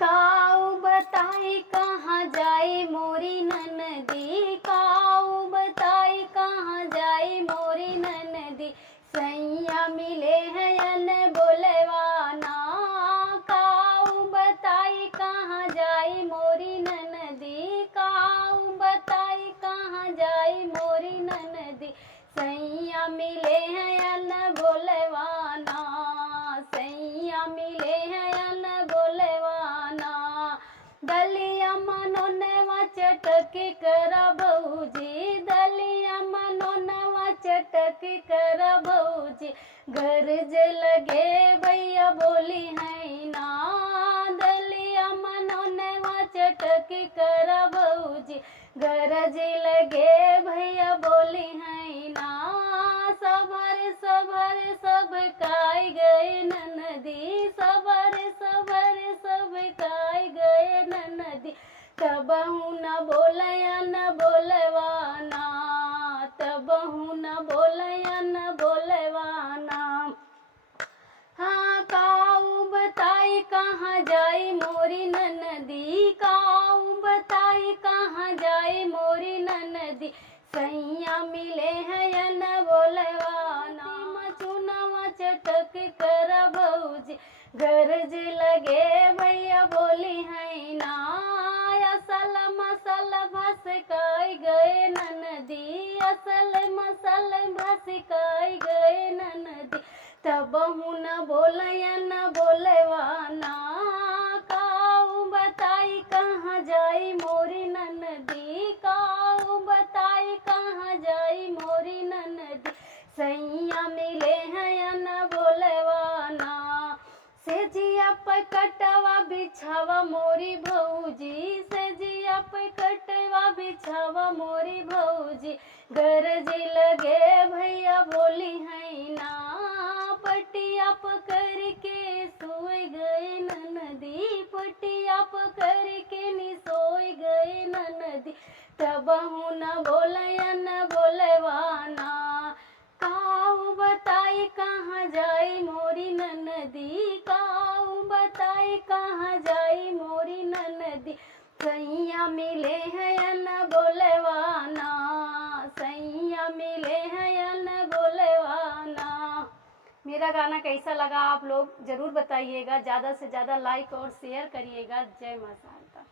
काऊ बताई कहाँ जाई मोरी ननदी, काऊ बताई कहाँ जाई मोरी ननदी, सैया मिले हैं अन बोलवाना। काऊ बताई कहाँ जाई मोरी ननदी, काऊ बताई कहाँ जाई मोरी ननदी, सैया मिले हैं अन बोलवाना, सैया मिले हैं अन बोलवाना। दलिया मनोनवा चटकी करा बहूजी, दलिया मनोनवा चटकी करा बहूजी, गरज लगे भैया बोली है ना। दलिया मनोनवा चटकी करा बहूजी, गरज लगे भैया बोली है ना। सबर सबर सब काई गए ननदी, सबर सबर सब काई गए ननदी, तबहू न बोलया न बोलवाना, तबहू न बोलया न बोलवाना। हाँ काऊ बताई कहाँ जाई मोरी ननदी, काऊ बताई कहाँ जाई मोरी ननदी, सैया मिले हैं या न बोलवाना। चुनावा चटक कर बहूजी, गरज लगे भैया बोली है ना। असल मसल भसकाई गए ननदी, असल मसल भसकाई गए ननदी, तबहू न बोलया न बोलवाना। काऊ बताई कहाँ जाई मोरी ननदी, काऊ बताई कहाँ जाई मोरी ननदी, सैया मिले हैं या न बोलवाना। सेजिया पे कटवा बिछावा मोरी भौजी, सेजिया पे कटवा बिछावा मोरी भौजी, गरज लगे भैया बोली है ना। पटिया पकड़ के सोए गए ननदी, पटिया पकड़ के नी सोए गए ननदी, तबहू न बोलया न बोलवाना। काऊ बताई कहाँ जाई मोरी ननदी, काऊ बताई कहाँ जाई मोरी ननदी, सैया मिले हैं या न बोलवाना, सैया मिले हैं या न बोलवाना। मेरा गाना कैसा लगा आप लोग ज़रूर बताइएगा, ज़्यादा से ज़्यादा लाइक और शेयर करिएगा। जय माता।